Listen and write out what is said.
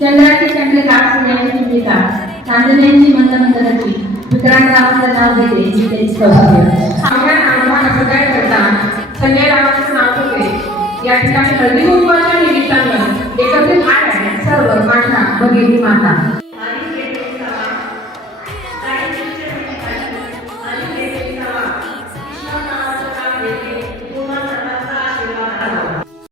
चंद्राची चंद्रिका सूर्याची चंद्रिका चांदण्यांची मंदमंदरची विक्रांतरावांचं नाव घेते ही त्यांची कौशल्य. आपल्या नावाला असं काय करतात संजय रावांचं नाव होते. या ठिकाणी हळदी कुंकवाच्या निमित्तानं एकत्रित आल्या सर्व माता भगिनी माता.